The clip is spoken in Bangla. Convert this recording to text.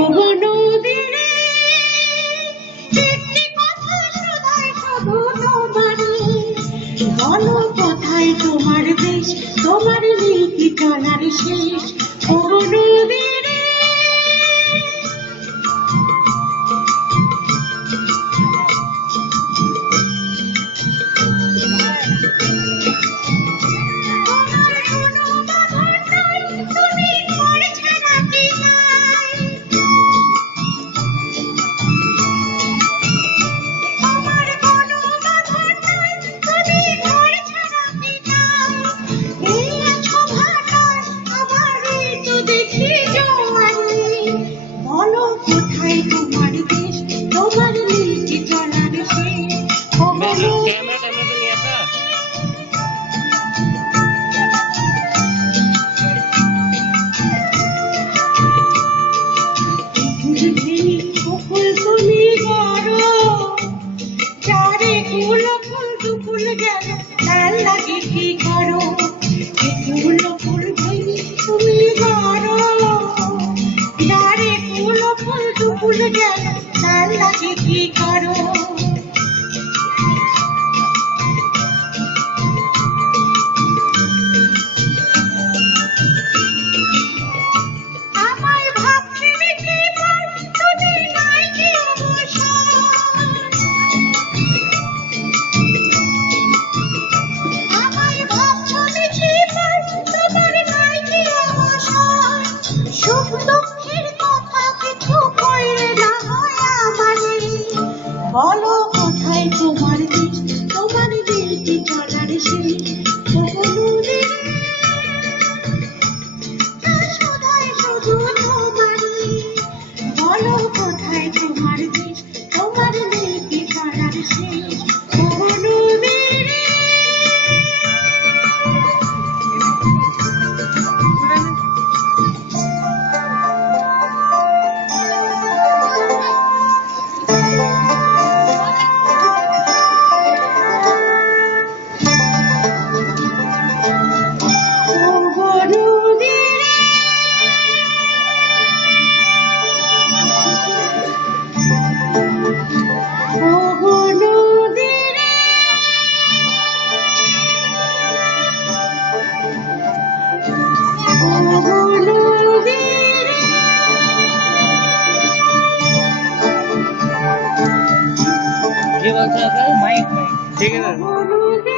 ওগো নদী রে, একটি কথা শোধাই শুধু তোমারে, বলো কোথায় তোমার দেশ, তোমার নেই কি চলার শেষ। ওগো নদী রে, তোমার কোনো বাঁধন নাই, তুমি ঘর ছাড়া কি নাই। তোমার কোনো বাঁধন নাই, তুমি ঘর ছাড়া কি নাই। এই আছো ভাটায়, আবার এই তো দেখি জোয়ারে, বলো কোথায় তোমার দেশ, তোমার নেই কি চলার শেষ। ওগো নদী ফুল তুমি বড়, চারে ফুল ফুল দুকুল গেল, তার লাগে কি করো। ফুল ফুল তুমি বড়, চারে ফুল ফুল দুকুল গেল, তার লাগে কি করো। আমায় ভাবতে কি পার, তুমি নাই কি অবসর। আমায় ভাবতে কি পার, তোমার নাই কি অবসর। সুখ দুঃখের কথা কিছু কইরে না হয় আমারে, বলো কোথায় তোমার দেশ, তোমার নেই কি চলার শেষ। ওগো নদী রে, শোধাই শুধু তোমারে, বলো কোথায় তোমার দেশ, তোমার নেই কি চলার শেষ। ওগো নদী রে। ওগো নদী রে, ওগো নদী রে, ওগো নদী রে। কি বলছো? মাইক ঠিক আছে। ওগো নদী